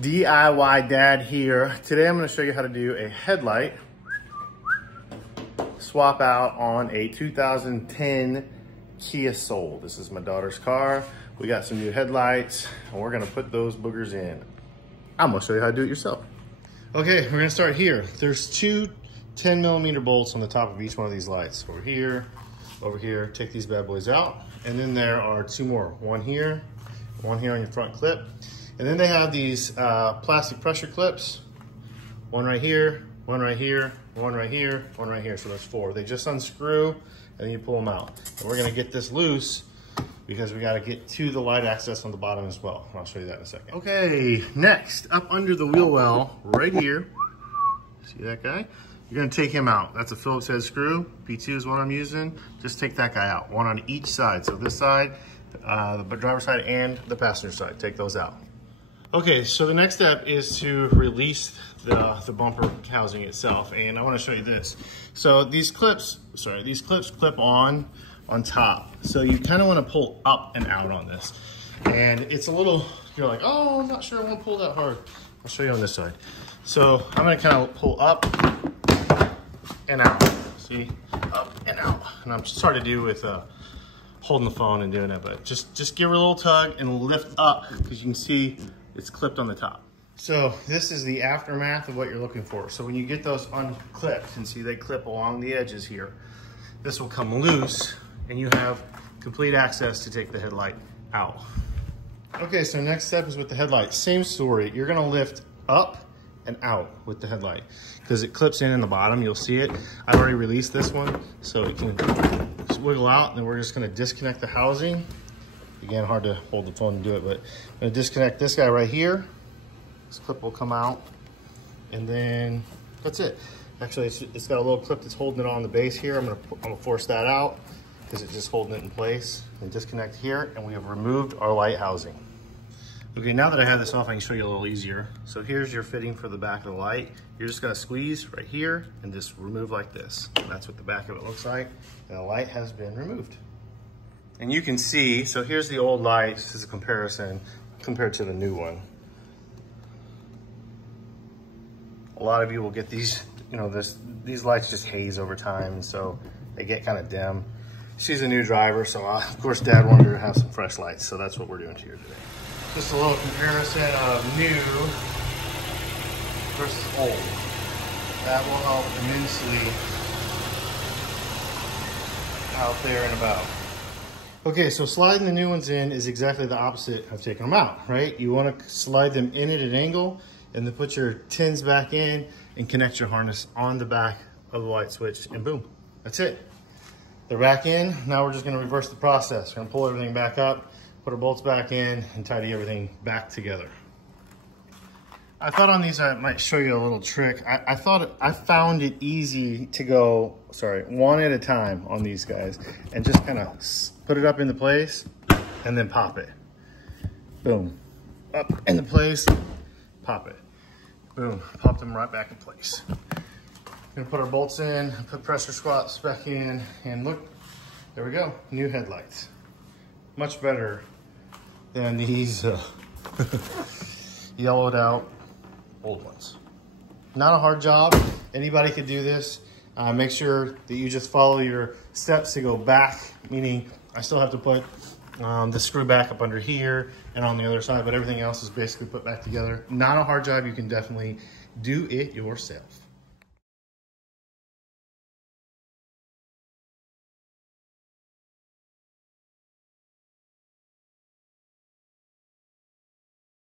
DIY Dad here. Today I'm going to show you how to do a headlight swap out on a 2010 Kia Soul. This is my daughter's car. We got some new headlights and we're going to put those boogers in. I'm going to show you how to do it yourself. Okay, we're going to start here. There's two 10mm bolts on the top of each one of these lights. Over here, take these bad boys out. And then there are two more, one here on your front clip. And then they have these plastic pressure clips, one right here, one right here, one right here, one right here. So there's four. They just unscrew and then you pull them out. And we're gonna get this loose because we gotta get to the light access on the bottom as well. I'll show you that in a second. Okay, next, up under the wheel well, right here, see that guy? You're gonna take him out. That's a Phillips head screw. P2 is what I'm using. Just take that guy out, one on each side. So this side, the driver's side and the passenger side, take those out. Okay, so the next step is to release the bumper housing itself, and I want to show you this. So these clips clip on top. So you kind of want to pull up and out on this. And it's a little, you're like, oh, I'm not sure I want to pull that hard. I'll show you on this side. So I'm going to kind of pull up and out. See, up and out. And I'm just hard to do with holding the phone and doing it, but just give it a little tug and lift up because you can see it's clipped on the top. So this is the aftermath of what you're looking for. So when you get those unclipped, and see they clip along the edges here, this will come loose and you have complete access to take the headlight out. Okay, so next step is with the headlight. Same story. You're gonna lift up and out with the headlight because it clips in the bottom. You'll see it. I've already released this one so it can just wiggle out, and then we're just gonna disconnect the housing. Again, hard to hold the phone and do it, but I'm gonna disconnect this guy right here. This clip will come out, and then that's it. Actually, it's got a little clip that's holding it on the base here. I'm gonna force that out because it's just holding it in place. And disconnect here, and we have removed our light housing. Okay, now that I have this off, I can show you a little easier. So here's your fitting for the back of the light. You're just gonna squeeze right here and just remove like this. And that's what the back of it looks like. And the light has been removed. And you can see, so here's the old light, this is a comparison compared to the new one. A lot of you will get these, these lights just haze over time, and so they get kind of dim. She's a new driver, so of course Dad wanted her to have some fresh lights, so that's what we're doing here today. Just a little comparison of new versus old. That will help immensely out there and about. Okay, so sliding the new ones in is exactly the opposite of taking them out, right? You want to slide them in at an angle and then put your tins back in and connect your harness on the back of the light switch, and boom, that's it. They're back in. Now we're just going to reverse the process. We're going to pull everything back up, put our bolts back in, and tidy everything back together. I thought on these I might show you a little trick. I found it easy to go, one at a time on these guys and just kind of put it up into place and then pop it. Boom. Up into place, pop it. Boom, pop them right back in place. Gonna put our bolts in, put pressure squats back in, and look, there we go, new headlights. Much better than these yellowed out old ones. Not a hard job. Anybody could do this. Make sure that you just follow your steps to go back, meaning I still have to put the screw back up under here and on the other side, but everything else is basically put back together. Not a hard job. You can definitely do it yourself.